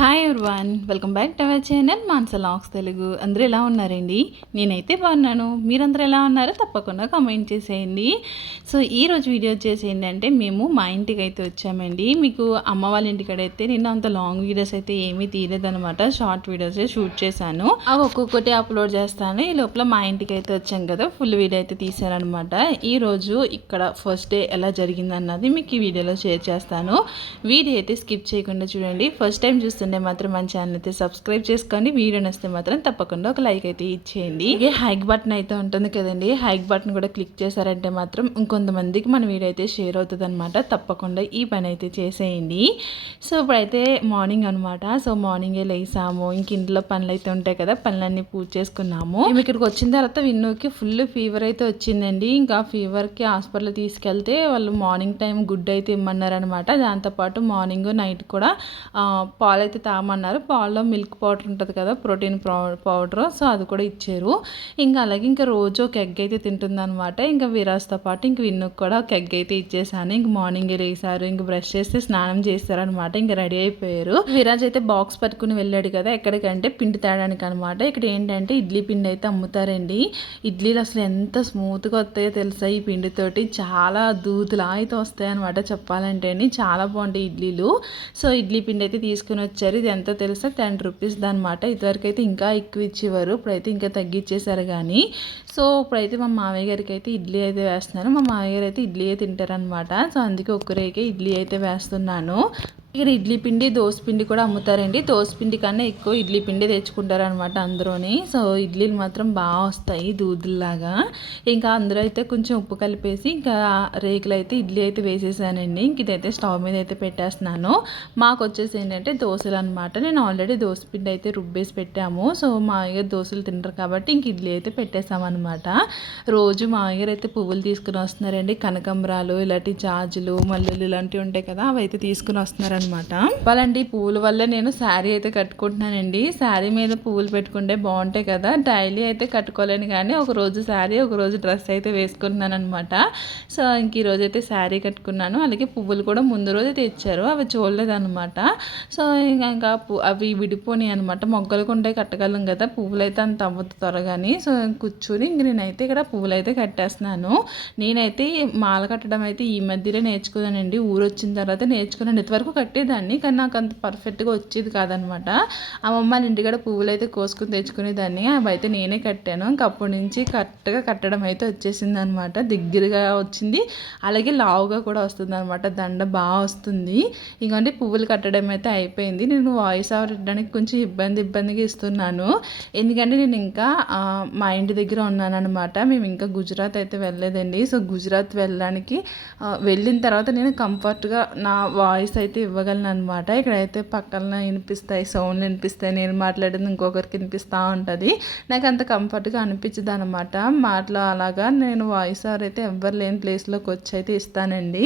Hi everyone, welcome back to our channel Manasa vlogs Telugu. అందరూ ఎలా ఉన్నారండి? నేనైతే బాగున్నాను. మీరందరూ ఎలా ఉన్నారో తప్పకుండా కామెంట్ చేసేయండి. సో ఈరోజు వీడియో వచ్చేసి ఏంటంటే మేము మా ఇంటికి అయితే వచ్చామండి. మీకు అమ్మ వాళ్ళ ఇంటికాడ అయితే నేను అంత లాంగ్ వీడియోస్ అయితే ఏమీ తీయలేదనమాట. షార్ట్ వీడియోసే షూట్ చేశాను. అవి ఒక్కొక్కటి అప్లోడ్ చేస్తాను. ఈ లోపల మా ఇంటికి అయితే వచ్చాం కదా, ఫుల్ వీడియో అయితే తీసానమాట. ఈరోజు ఇక్కడ ఫస్ట్ డే ఎలా జరిగిందన్నది మీకు ఈ వీడియోలో షేర్ చేస్తాను. వీడియో అయితే స్కిప్ చేయకుండా చూడండి. ఫస్ట్ టైం చూస్తుంటే మాత్రం మన ఛానల్ అయితే సబ్స్క్రైబ్ చేసుకోండి. వీడియో నచ్చితే మాత్రం తప్పకుండా ఒక లైక్ అయితే ఇచ్చేయండి. హైక్ బటన్ అయితే ఉంటుంది కదండి, హైక్ బటన్ కూడా క్లిక్ చేశారంటే మాత్రం ఇంకొంతమందికి మన వీడియో అయితే షేర్ అవుతుంది అనమాట. తప్పకుండా ఈ పని అయితే చేసేయండి. సో ఇప్పుడైతే మార్నింగ్ అనమాట. సో మార్నింగే లేసాము. ఇంక ఇంట్లో పనులు అయితే ఉంటాయి కదా, పనులన్నీ పూజ చేసుకున్నాము. మేము ఇక్కడికి వచ్చిన తర్వాత విన్నుకి ఫుల్ ఫీవర్ అయితే వచ్చిందండి. ఇంకా ఫీవర్కి హాస్పిటల్ తీసుకెళ్తే వాళ్ళు మార్నింగ్ టైం గుడ్ అయితే ఇమ్మన్నారనమాట. దాంతోపాటు మార్నింగ్ నైట్ కూడా పాలు అయితే తాగమన్నారు. పాల్లో మిల్క్ పౌడర్ ఉంటుంది కదా, ప్రోటీన్ పౌడర్, సో అది కూడా ఇచ్చారు. ఇంకా అలాగే ఇంకా రోజు ఒక ఎగ్ అయితే తింటుందనమాట. ఇంకా విరాజ్తో పాటు ఇంక విన్నుకు కూడా ఒక ఎగ్ అయితే ఇచ్చేసాను. ఇంక మార్నింగ్ లేసారు, ఇంక బ్రష్ చేస్తే స్నానం చేస్తారనమాట. ఇంకా రెడీ అయిపోయారు. విరాజ్ అయితే బాక్స్ పట్టుకుని వెళ్ళాడు కదా ఎక్కడికంటే పిండి తేడానికి అనమాట. ఇక్కడ ఏంటంటే ఇడ్లీ పిండి అయితే అమ్ముతారండి. ఇడ్లీలు అసలు ఎంత స్మూత్గా వస్తాయో తెలుసా ఈ పిండితోటి. చాలా దూదులా అయితే వస్తాయి అనమాట చెప్పాలంటే. చాలా బాగుంటాయి ఇడ్లీలు. సో ఇడ్లీ పిండి అయితే తీసుకుని వచ్చారు. ఇది ఎంతో తెలుసా, 10 రూపీస్ అనమాట. ఇదివరకు అయితే ఇంకా ఎక్కువ ఇచ్చేవారు, ఇప్పుడైతే ఇంకా తగ్గించేశారు. కానీ సో ఇప్పుడైతే మా మామయ్య గారికి అయితే ఇడ్లీ అయితే వేస్తున్నాను. మా మామయ్య గారు అయితే ఇడ్లీ తింటారనమాట. సో అందుకే ఒక్కరేకే ఇడ్లీ అయితే వేస్తున్నాను. ఇక్కడ ఇడ్లీ పిండి దోశ పిండి కూడా అమ్ముతారండి. దోశ పిండి కన్నా ఎక్కువ ఇడ్లీ పిండి తెచ్చుకుంటారనమాట అందరూని. సో ఇడ్లీలు మాత్రం బాగా వస్తాయి దూదుల్లాగా. ఇంకా అందరూ అయితే కొంచెం ఉప్పు కలిపేసి ఇంకా రేకులు అయితే ఇడ్లీ అయితే వేసేసానండి. ఇంక ఇదైతే స్టవ్ మీద అయితే పెట్టేస్తున్నాను. మాకు వచ్చేసి ఏంటంటే దోశలు అనమాట. నేను ఆల్రెడీ దోశ పిండి అయితే రుబ్బేసి పెట్టాము. సో మా అయ్య దోశలు తింటారు కాబట్టి ఇంక ఇడ్లీ అయితే పెట్టేసామన్నమాట. రోజు మా అయ్యగారు అయితే పువ్వులు తీసుకుని వస్తున్నారండి. కనకంబరాలు, ఇలాంటి జాజులు, మల్లెలు ఇలాంటివి ఉంటాయి కదా, అవి అయితే తీసుకుని వస్తున్నారు అనమాట. చెప్పాలండి పువ్వుల వల్ల నేను శారీ అయితే కట్టుకుంటున్నానండి. శారీ మీద పువ్వులు పెట్టుకుంటే బాగుంటాయి కదా. డైలీ అయితే కట్టుకోలేను కానీ ఒక రోజు శారీ, ఒక రోజు డ్రెస్ అయితే వేసుకుంటున్నాను అనమాట. సో ఇంక ఈ రోజు అయితే శారీ కట్టుకున్నాను. అలాగే పువ్వులు కూడా ముందు రోజు తెచ్చారు, అవి చూడలేదు అనమాట. సో ఇంకా అవి విడిపోయి అనమాట. మొగ్గలకు ఉంటే కట్టగలం కదా, పువ్వులు అయితే అంత అవ్వదు త్వరగాని. సో కూర్చుని ఇంక నేనైతే ఇక్కడ పువ్వులు అయితే కట్టేస్తున్నాను. నేనైతే మాల కట్టడం అయితే ఈ మధ్యలో నేర్చుకున్నానండి. ఊరు వచ్చిన తర్వాత నేర్చుకున్నాను. ఇంతవరకు కట్టేదాన్ని కానీ నాకు అంత పర్ఫెక్ట్గా వచ్చేది కాదనమాట. అమ్మమ్మ ఇంటికాడ పువ్వులు అయితే కోసుకుని తెచ్చుకునేదాన్ని. అవి అయితే నేనే కట్టాను. ఇంక అప్పటి నుంచి కరెక్ట్గా కట్టడం అయితే వచ్చేసింది అనమాట. దగ్గరగా వచ్చింది, అలాగే లావుగా కూడా వస్తుంది అనమాట. దండ బాగా వస్తుంది. ఇంకంటే పువ్వులు కట్టడం అయితే అయిపోయింది. నేను వాయిస్ ఓవర్ ఇవ్వడానికి కొంచెం ఇబ్బందిగా ఇస్తున్నాను. ఎందుకంటే నేను ఇంకా మా ఇంటి దగ్గర ఉన్నానమాట. మేము ఇంకా గుజరాత్ అయితే వెళ్ళలేదండి. సో గుజరాత్ వెళ్ళడానికి వెళ్ళిన తర్వాత నేను కంఫర్ట్గా నా వాయిస్ అయితే ఇవ్వగలను అనమాట. ఇక్కడైతే పక్కన వినిపిస్తాయి, సౌండ్లు వినిపిస్తాయి, నేను మాట్లాడేది ఇంకొకరికి వినిపిస్తూ ఉంటుంది. నాకు అంత కంఫర్ట్గా అనిపించదు అనమాట. మాటలు అలాగా నేను వాయిస్ ఓవర్ అయితే ఎవ్వరు లేని ప్లేస్లోకి వచ్చి అయితే ఇస్తానండి.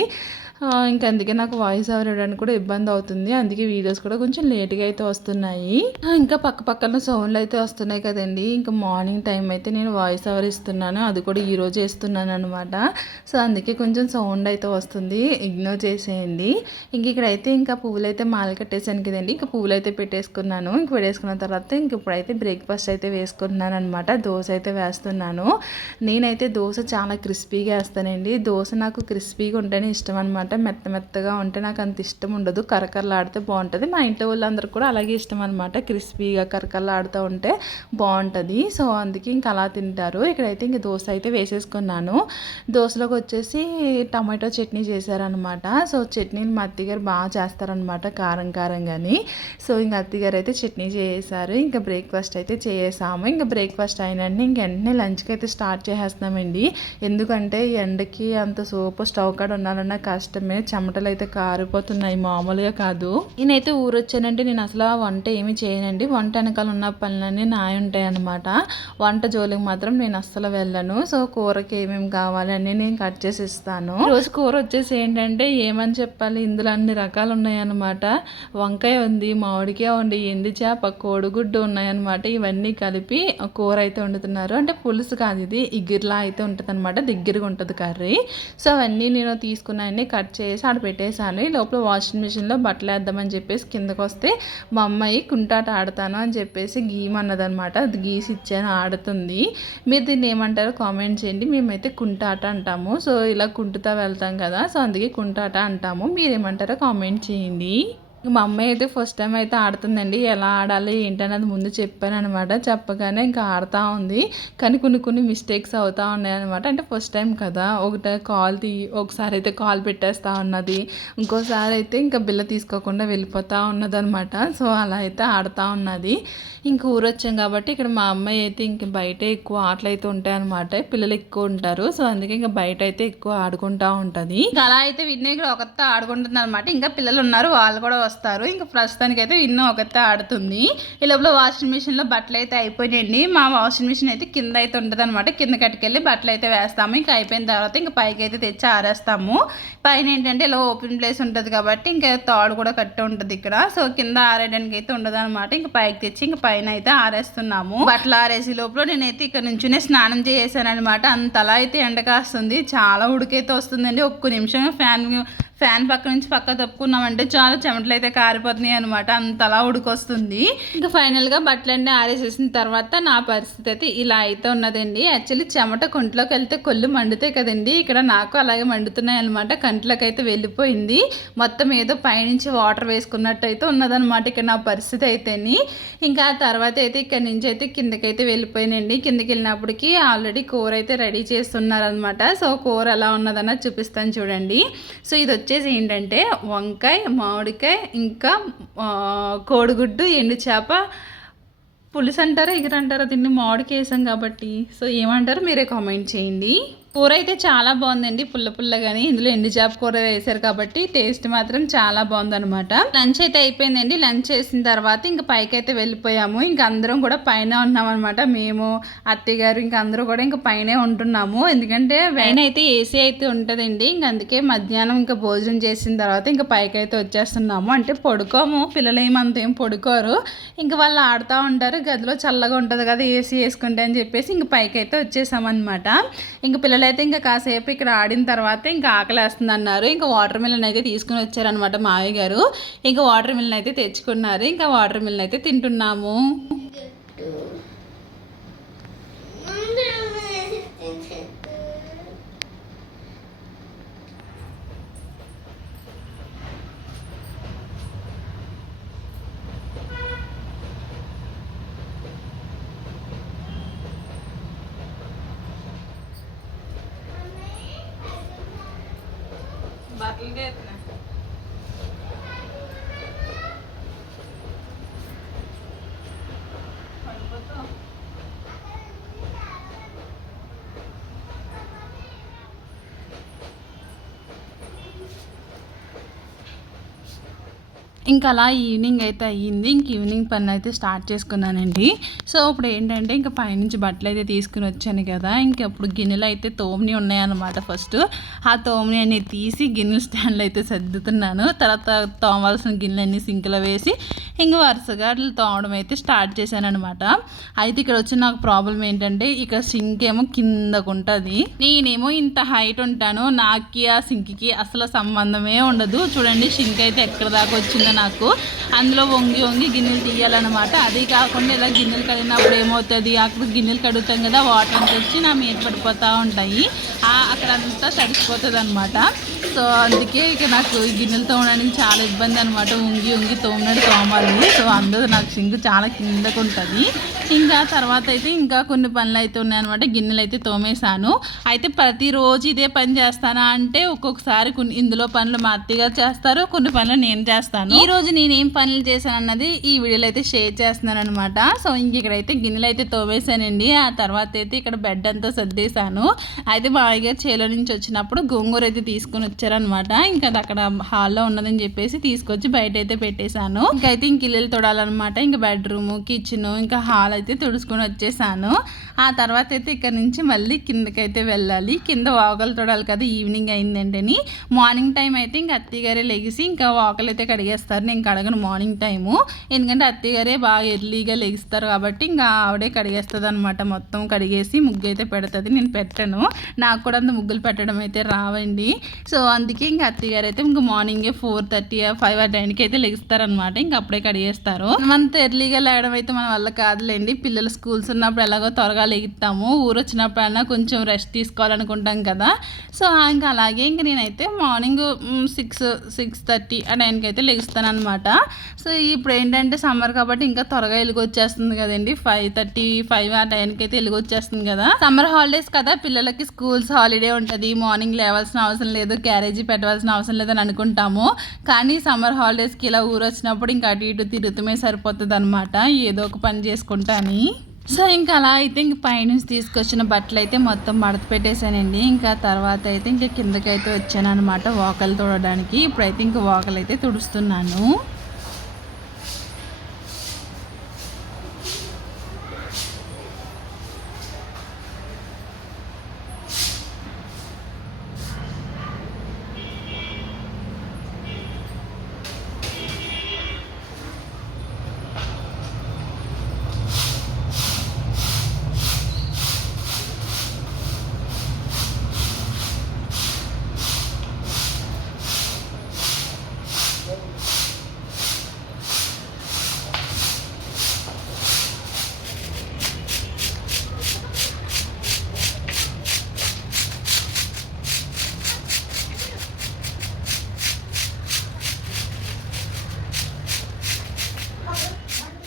ఇంకా అందుకే నాకు వాయిస్ ఓవర్ ఇవ్వడానికి కూడా ఇబ్బంది అవుతుంది. అందుకే వీడియోస్ కూడా కొంచెం లేట్గా అయితే వస్తున్నాయి. ఇంకా పక్కన సౌండ్లు అయితే వస్తున్నాయి కదండి. ఇంకా మార్నింగ్ టైం అయితే నేను వాయిస్ ఓవర్ ఇస్తున్నాను, అది కూడా ఈరోజు ఇస్తున్నాను అనమాట. సో అందుకే కొంచెం సౌండ్ అయితే వస్తుంది, ఇగ్నోర్ చేసేయండి. ఇంక ఇక్కడైతే ఇంకా పువ్వులు అయితే మాల కట్టేసాను కదండి. ఇంకా పువ్వులు అయితే పెట్టేసుకున్నాను. ఇంక పెట్టేసుకున్న తర్వాత ఇంక ఇప్పుడైతే బ్రేక్ఫాస్ట్ అయితే వేసుకుంటున్నాను అనమాట. దోశ అయితే వేస్తున్నాను. నేనైతే దోశ చాలా క్రిస్పీగా వేస్తానండి. దోశ నాకు క్రిస్పీగా ఉంటేనే ఇష్టం అనమాట. మెత్తగా ఉంటే నాకు అంత ఇష్టం ఉండదు. కరకరలాడితే బాగుంటుంది. మా ఇంట్లో వాళ్ళందరూ కూడా అలాగే ఇష్టం అనమాట. క్రిస్పీగా కరకరలాడుతూ ఉంటే బాగుంటుంది. సో అందుకే ఇంకా అలా తింటారు. ఇక్కడైతే ఇంక దోశ అయితే వేసేసుకున్నాను. దోశలోకి వచ్చేసి టమాటో చట్నీ చేశారనమాట. సో చట్నీని మా అత్తగారు బాగా చేస్తారనమాట, కారంగాని. సో ఇంక అత్తగారు అయితే చట్నీ చేసేసారు. ఇంకా బ్రేక్ఫాస్ట్ అయితే చేసాము. ఇంకా బ్రేక్ఫాస్ట్ అయినండి ఇంక వెంటనే లంచ్కి అయితే స్టార్ట్ చేసేస్తున్నామండి. ఎందుకంటే ఎండకి అంత సోపు స్టవ్ కాడ ఉన్నానన్న కష్టమే. చెమటలు అయితే కారిపోతున్నాయి, మామూలుగా కాదు. నేనైతే ఊరు వచ్చానంటే నేను అసలు వంట ఏమి చేయనండి. వంట వెనకాల ఉన్న పనులన్నీ నాయ ఉంటాయి అనమాట. వంట జోలికి మాత్రం నేను అస్సలు వెళ్ళను. సో కూరకి ఏమేమి కావాలని నేను కట్ చేసి ఇస్తాను. రోజు కూర వచ్చేసి ఏంటంటే ఏమని చెప్పాలి, ఇందులో అన్ని రకాలు ఉన్నాయన్నమాట. వంకాయ ఉంది, మామిడికాయ ఉంది, ఎండు చేప, కోడిగుడ్డు ఉన్నాయన్నమాట. ఇవన్నీ కలిపి కూర అయితే వండుతున్నారు. అంటే పులుసు కాదు, ఇది ఇగిర్లా అయితే ఉంటుంది అనమాట, దగ్గరగా ఉంటుంది కర్రీ. సో అవన్నీ నేను తీసుకున్నాయన్నీ కట్ చేసి ఆడ పెట్టేశాను. ఈ లోపల వాషింగ్ మిషన్లో బట్టలు వేద్దామని చెప్పేసి కిందకు వస్తే మా అమ్మాయి కుంటాట ఆడతాను అని చెప్పేసి గీమన్నదనమాట. అది గీసి ఇచ్చాను, ఆడుతుంది. మీరు దీన్ని ఏమంటారో కామెంట్ చేయండి. మేమైతే కుంటాట అంటాము. సో ఇలా కుంటుతా వెళ్తాం కదా, సో అందుకే కుంటాట అంటాము. మీరేమంటారో కామెంట్ చేయండి. మా అమ్మాయి అయితే ఫస్ట్ టైం అయితే ఆడుతుందండి. ఎలా ఆడాలి ఏంటనేది ముందు చెప్పాను అనమాట. చెప్పగానే ఇంకా ఆడుతూ ఉంది. కానీ కొన్ని మిస్టేక్స్ అవుతూ ఉన్నాయి అనమాట. అంటే ఫస్ట్ టైం కదా, ఒకసారి అయితే కాల్ పెట్టేస్తూ ఉన్నది, ఇంకోసారి అయితే ఇంకా బిల్ల తీసుకోకుండా వెళ్ళిపోతూ ఉన్నది అనమాట. సో అలా అయితే ఆడుతూ ఉన్నది. ఇంక ఊరొచ్చాం కాబట్టి ఇక్కడ మా అమ్మాయి అయితే ఇంక బయట ఎక్కువ ఆటలు అయితే ఉంటాయి అనమాట. పిల్లలు ఎక్కువ ఉంటారు, సో అందుకే ఇంకా బయట అయితే ఎక్కువ ఆడుకుంటూ ఉంటుంది. అలా అయితే విన్నే ఇక్కడ ఒకరితో ఆడుకుంటుంది అనమాట. ఇంకా పిల్లలు ఉన్నారు, వాళ్ళు కూడా వస్తారు. ఇంకా ప్రస్తుతానికి అయితే విన్న ఒకరితో ఆడుతుంది. ఈ లోపల వాషింగ్ మిషన్లో బట్టలు అయితే అయిపోయినాయండి. మా వాషింగ్ మిషన్ అయితే కింద అయితే ఉంటుంది అనమాట. కింద కట్టుకెళ్ళి బట్టలు అయితే వేస్తాము. ఇంకా అయిపోయిన తర్వాత ఇంకా పైకి అయితే తెచ్చి ఆరేస్తాము. పైన ఏంటంటే ఇలా ఓపెన్ ప్లేస్ ఉంటుంది కాబట్టి ఇంకా తాడు కూడా కట్టి ఉంటుంది ఇక్కడ. సో కింద ఆరేయడానికి అయితే ఉండదు అనమాట. ఇంకా పైకి తెచ్చి ఇంకా పైన అయితే ఆరేస్తున్నాము. బట్టలు ఆరేసి లోపల నేనైతే ఇక్కడ నుంచునే స్నానం చేసాను అనమాట. అంతలా అయితే ఎండ కాస్తుంది, చాలా ఉడికైతే వస్తుందండి. ఒక్క నిమిషం ఫ్యాన్ పక్క నుంచి పక్క తప్పుకున్నామంటే చాలా చెమటలు అయితే కారిపోతున్నాయి అనమాట. అంతలా ఉడికొస్తుంది. ఇంకా ఫైనల్గా బట్టలన్నీ ఆరేసేసిన తర్వాత నా పరిస్థితి అయితే ఇలా అయితే ఉన్నదండి. యాక్చువల్లీ చెమట కొంట్లోకి వెళ్తే కొళ్ళు మండుతాయి కదండి, ఇక్కడ నాకు అలాగే మండుతున్నాయి అనమాట. కంట్లోకి అయితే వెళ్ళిపోయింది. మొత్తం ఏదో పైనుంచి వాటర్ వేసుకున్నట్టు అయితే ఉన్నదనమాట ఇక్కడ నా పరిస్థితి అయితేని. ఇంకా తర్వాత అయితే ఇక్కడ నుంచి అయితే కిందకైతే వెళ్ళిపోయినండి. కిందకి వెళ్ళినప్పటికీ ఆల్రెడీ కూర అయితే రెడీ చేస్తున్నారనమాట. సో కూర ఎలా ఉన్నదన్నది చూపిస్తాను చూడండి. సో ఇది వచ్చేసి ఏంటంటే వంకాయ, మామిడికాయ, ఇంకా కోడిగుడ్డు, ఎండు చేప పులుసు అంటారా ఎగురంటారా, దీన్ని మామిడికాయ వేసాం కాబట్టి. సో ఏమంటారు మీరే కామెంట్ చేయండి. కూర అయితే చాలా బాగుందండి, పుల్లగాని. ఇందులో ఎండు చేప కూర వేశారు కాబట్టి టేస్ట్ మాత్రం చాలా బాగుందనమాట. లంచ్ అయితే అయిపోయిందండి. లంచ్ చేసిన తర్వాత ఇంకా పైకి అయితే వెళ్ళిపోయాము. ఇంకా అందరం కూడా పైన ఉన్నాం అనమాట. మేము, అత్తయ్య గారు, ఇంకా అందరూ కూడా ఇంకా పైనే ఉంటున్నాము. ఎందుకంటే పైన అయితే ఏసీ అయితే ఉంటుందండి. ఇంక అందుకే మధ్యాహ్నం ఇంకా భోజనం చేసిన తర్వాత ఇంకా పైకి అయితే వచ్చేస్తున్నాము. అంటే పడుకోము, పిల్లలు ఏమంత ఏం పడుకోరు. ఇంకా వాళ్ళు ఆడుతూ ఉంటారు. గదిలో చల్లగా ఉంటుంది కదా ఏసీ వేసుకుంటే అని చెప్పేసి ఇంక పైకి అయితే వచ్చేసామన్నమాట. ఇంక పిల్లలు అయితే ఇంకా కాసేపు ఇక్కడ ఆడిన తర్వాత ఇంకా ఆకలేస్తుంది అన్నారు. ఇంకా వాటర్ మిలన్ అయితే తీసుకుని వచ్చారనమాట మావయ్య గారు. ఇంకా వాటర్ మిలన్ అయితే తెచ్చుకున్నారు. ఇంకా వాటర్ మిలన్ అయితే తింటున్నాము. బట్టలు చేస్తున్నా ఇంకా అలా ఈవినింగ్ అయితే అయ్యింది. ఇంక ఈవినింగ్ పని అయితే స్టార్ట్ చేసుకున్నానండి. సో ఇప్పుడు ఏంటంటే ఇంకా పైనుంచి బట్టలు అయితే తీసుకుని వచ్చాను కదా, ఇంకప్పుడు గిన్నెలు అయితే తోమని ఉన్నాయన్నమాట. ఫస్ట్ ఆ తోమని అన్ని తీసి గిన్నెల స్టాండ్లో అయితే సర్దుతున్నాను. తర్వాత తోమాల్సిన గిన్నెలన్నీ సింక్లో వేసి ఇంక వరుసగా అట్లా తోమడం అయితే స్టార్ట్ చేశాను అనమాట. అయితే ఇక్కడ వచ్చి నాకు ప్రాబ్లం ఏంటంటే ఇక్కడ సింక్ ఏమో కిందకు ఉంటుంది, నేనేమో ఇంత హైట్ ఉంటాను. నాకు ఆ సింక్కి అసలు సంబంధమే ఉండదు. చూడండి సింక్ అయితే ఎక్కడ దాకా వచ్చిందో నాకు. అందులో వంగి గిన్నెలు తీయాలన్నమాట. అది కాకుండా ఇలా గిన్నెలు కడిగినప్పుడు ఏమవుతుంది, అక్కడ గిన్నెలు కడుగుతాం కదా, వాటర్ అంతా వచ్చి నా మీద పడిపోతూ ఉంటాయి. అక్కడంతా తడిసిపోతుంది అనమాట. సో అందుకే ఇక నాకు గిన్నెలు తోమడానికి చాలా ఇబ్బంది అనమాట. వంగి తోమాలి. సో అందరూ నాకు సింక్ చాలా కిందకు ఉంటుంది. ఇంకా తర్వాత అయితే ఇంకా కొన్ని పనులు అయితే ఉన్నాయన్నమాట. గిన్నెలు అయితే తోమేశాను. అయితే ప్రతిరోజు ఇదే పని చేస్తానా అంటే ఒక్కొక్కసారి ఇందులో పనులు మా అత్తగారు చేస్తారు, కొన్ని పనులు నేను చేస్తాను. ఈ రోజు నేనేం పనులు చేశాను అన్నది ఈ వీడియోలో అయితే షేర్ చేస్తున్నాను అనమాట. సో ఇంక ఇక్కడైతే గిన్నెలు అయితే తోమేశానండి. ఆ తర్వాత అయితే ఇక్కడ బెడ్ అంతా సర్దేశాను. అయితే మా అయ్యగారు చేలో నుంచి వచ్చినప్పుడు గోంగూర అయితే తీసుకుని వచ్చారనమాట. ఇంకా అది అక్కడ హాల్లో ఉన్నదని చెప్పేసి తీసుకొచ్చి బయట అయితే పెట్టేశాను. ఇంకైతే ఇంక ఇల్లు తొడాలన్నమాట. ఇంకా బెడ్రూమ్, కిచెన్, ఇంకా హాల్ అయితే తుడుచుకొని వచ్చేసాను. ఆ తర్వాత అయితే ఇక్కడ నుంచి మళ్ళీ కిందకైతే వెళ్ళాలి. కింద వాకలు తొడాలి కదా, ఈవినింగ్ అయిందంటేని. మార్నింగ్ టైం అయితే ఇంకా అత్తయ్యగారే లెగిసి ఇంకా వాకలు అయితే కడిగేస్తారు. నేను కడగను మార్నింగ్ టైము, ఎందుకంటే అత్తయ్యగారే బాగా ఎర్లీగా లెగిస్తారు కాబట్టి ఇంకా ఆవిడే కడిగేస్తుంది అనమాట. మొత్తం కడిగేసి ముగ్గు అయితే పెడుతుంది, నేను పెట్టను. నాకు కూడా అంత ముగ్గులు పెట్టడం అయితే రావండి. సో అందుకే ఇంకా అత్తయ్యగారు అయితే ఇంకా మార్నింగే 4:30, 5 ఆ టైంకి అయితే లెగిస్తారనమాట. ఇంకా అప్పుడే కడిగేస్తారు. అంత ఎర్లీగా లేవడం అయితే మన వల్ల కాదులేండి. పిల్లలు స్కూల్స్ ఉన్నప్పుడు ఎలాగో త్వరగా లెగుతాము, ఊరు వచ్చినప్పుడైనా కొంచెం రెస్ట్ తీసుకోవాలనుకుంటాం కదా. సో ఇంకా అలాగే ఇంకా నేనైతే మార్నింగ్ 6:30 ఆ టైంకి అయితే లెగుస్తాను అనమాట. సో ఇప్పుడు ఏంటంటే సమ్మర్ కాబట్టి ఇంకా త్వరగా వెలుగు వచ్చేస్తుంది కదండి. 5:30, 5 ఆ టైంకి అయితే వెలుగు వచ్చేస్తుంది కదా. సమ్మర్ హాలిడేస్ కదా, పిల్లలకి స్కూల్స్ హాలిడే ఉంటుంది, మార్నింగ్ లేవాల్సిన అవసరం లేదు, క్యారేజీ పెట్టవలసిన అవసరం లేదని అనుకుంటాము. కానీ సమ్మర్ హాలిడేస్కి ఇలా ఊరు వచ్చినప్పుడు ఇంకా అటు ఇటు తిరుగుతూనే సరిపోతుంది అనమాట, ఏదో ఒక పని చేసుకుంటాను. సో ఇంకా అలా అయితే ఇంక పైనుంచి తీసుకొచ్చిన బట్టలు అయితే మొత్తం మడత పెట్టేశానండి. ఇంకా తర్వాత అయితే ఇంకా కిందకైతే వచ్చాను అనమాట వాకలు తుడవడానికి. ఇప్పుడైతే ఇంకా వాకలు అయితే తుడుస్తున్నాను.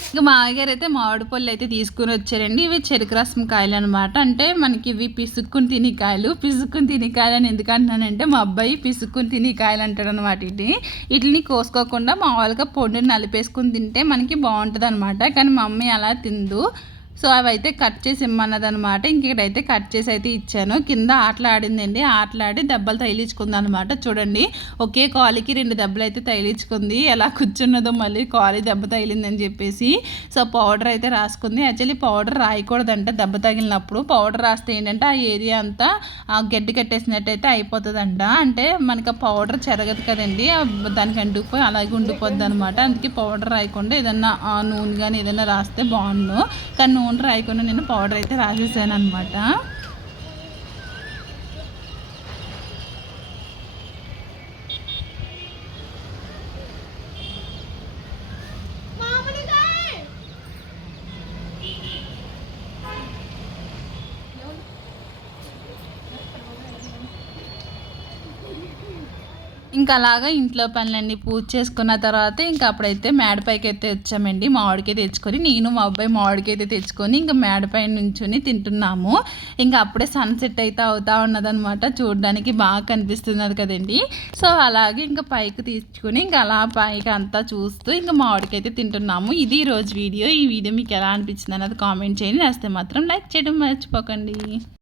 ఇంకా మామగారు అయితే మామిడి పళ్ళు అయితే తీసుకుని వచ్చారండి. ఇవి చెరుకు రసం కాయలు అనమాట. అంటే మనకి ఇవి పిసుక్కుని తినే కాయలు. పిసుక్కుని తినే కాయలు అని ఎందుకు అంటున్నానంటే మా అబ్బాయి పిసుక్కుని తినే కాయలు అంటాడు అనమాట. వీటిని కోసుకోకుండా మామూలుగా పొడిని నలిపేసుకుని తింటే మనకి బాగుంటుంది అనమాట. కానీ మా మమ్మీ అలా తిందు. సో అవి అయితే కట్ చేసి ఇమ్మన్నదనమాట. ఇంకెక్కడైతే కట్ చేసి అయితే ఇచ్చాను. కింద ఆటలాడిందండి, ఆటలాడి దెబ్బలు తగిలించుకుంది అనమాట. చూడండి, ఒకే కాలికి 2 దెబ్బలు అయితే తగిలించుకుంది. ఎలా కూర్చున్నదో మళ్ళీ కాలి దెబ్బ తగిలిందని చెప్పేసి. సో పౌడర్ అయితే రాసుకుంది. యాక్చువల్లీ పౌడర్ రాయకూడదంట దెబ్బ తగిలినప్పుడు. పౌడర్ రాస్తే ఏంటంటే ఆ ఏరియా అంతా గడ్డి కట్టేసినట్టయితే అయిపోతుందంట. అంటే మనకి ఆ పౌడర్ చెరగదు కదండి, దానికి అంటుకుపోయి అలాగే ఉండిపోద్ది అనమాట. అందుకే పౌడర్ రాయకుండా ఏదన్నా నూనె కానీ ఏదైనా రాస్తే బాగుండు. కానీ నూనె రాయకుండా నేను పౌడర్ అయితే రాసేసాను అనమాట. ఇంకా అలాగా ఇంట్లో పనులన్నీ పూజ చేసుకున్న తర్వాత ఇంకా అప్పుడైతే మేడపైకి అయితే వచ్చామండి. మామిడికాయ తెచ్చుకొని, నేను మా అబ్బాయి మామిడికాయ అయితే తెచ్చుకొని ఇంకా మేడపై నుంచుని తింటున్నాము. ఇంకా అప్పుడే సన్సెట్ అయితే అవుతా ఉన్నదనమాట. చూడడానికి బాగా కనిపిస్తున్నది కదండి. సో అలాగే ఇంకా పైకి తీసుకుని ఇంకా అలా పైకి అంతా చూస్తూ ఇంకా మామిడికాయ అయితే తింటున్నాము. ఇది ఈరోజు వీడియో. ఈ వీడియో మీకు ఎలా అనిపించింది అన్నది కామెంట్ చేయండి. నచ్చితే మాత్రం లైక్ చేయడం మర్చిపోకండి.